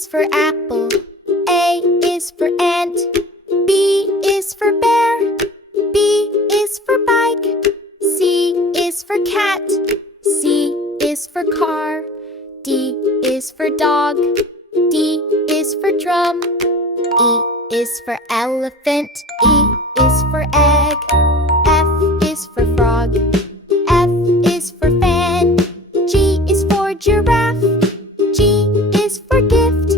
is for apple. A is for ant. B is for bear. B is for bike. C is for cat. C is for car. D is for dog. D is for drum. E is for elephant. E is for egg. F is for frog. F is for fan. G is for giraffe. G is for gift.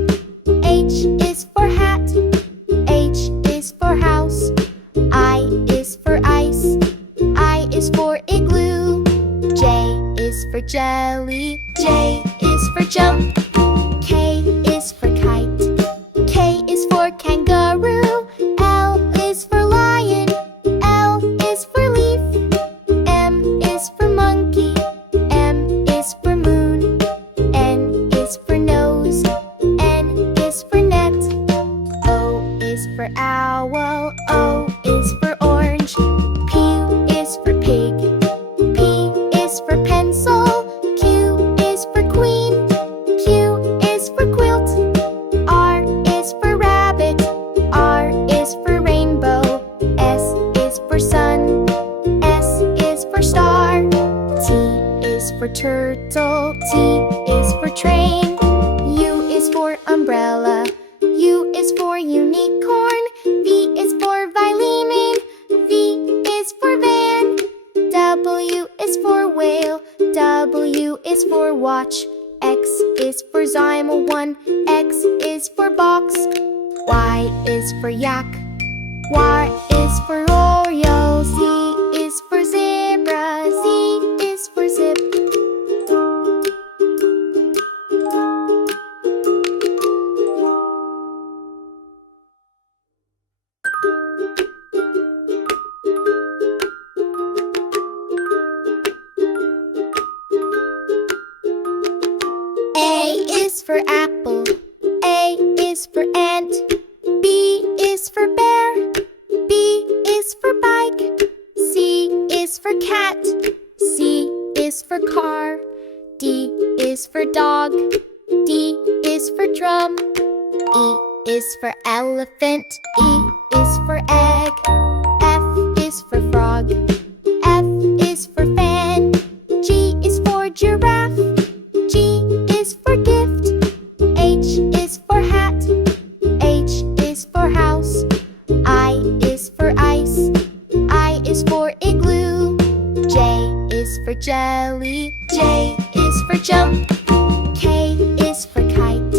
H is for hat. H is for house. I is for ice. I is for igloo. J is for jelly. J is for jump. K is for kite. K is for kangaroo. L is for lion. L is for leaf. M is for monkey. M is for moon. N is for nose. N is for net. O is for owl. O is for orange. P is for pig. P is for pencil. Q is for queen. Q is for quilt. R is for rabbit. R is for rainbow. S is for sun. S is for star. T is for turtle. T is for train. U is for umbrella. U is for unicorn. V is for vitamin. V is for van. W is for whale. W is for watch. X is for Zymo 1. X is for box. Y is for yak. Y is for Oreo. Z is for zebra. Z is for zip. A is for apple. A is for ant. B is for bear. B is for bike. C is for cat. C is for car. D is for dog. D is for drum. E is for elephant. E is for egg. F is for frog. F is for fan. G is for giraffe. G is for gift. H is for hat. H is for house. I is for ice. I is for igloo. J is for jelly. J is for jump. K is for kite.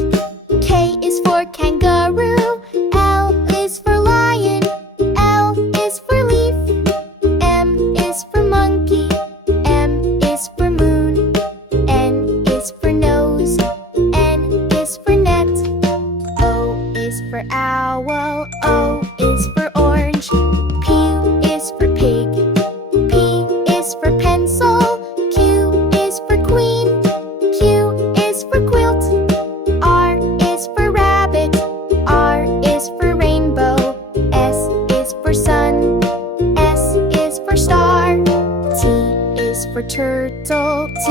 K is for kangaroo. L is for lion. L is for leaf. M is for monkey. M is for moon. N is for nose. N is for net. O is for owl. O is for orange. P is for pig. P is for pencil. Q is for queen. Q is for quilt. R is for rabbit. R is for rainbow. S is for sun. S is for star. T is for turtle. T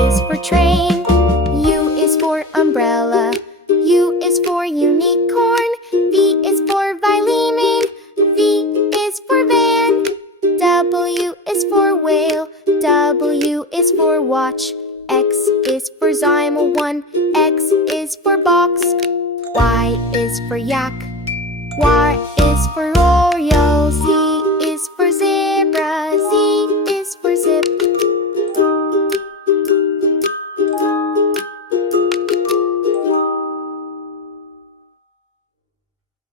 is for train. U is for umbrella. U is for unicorn. V is for vitamin. V is for van. W is for whale. W is for watch. X is for Zymo 1. X is for box. Y is for yak. Y is for Oreo.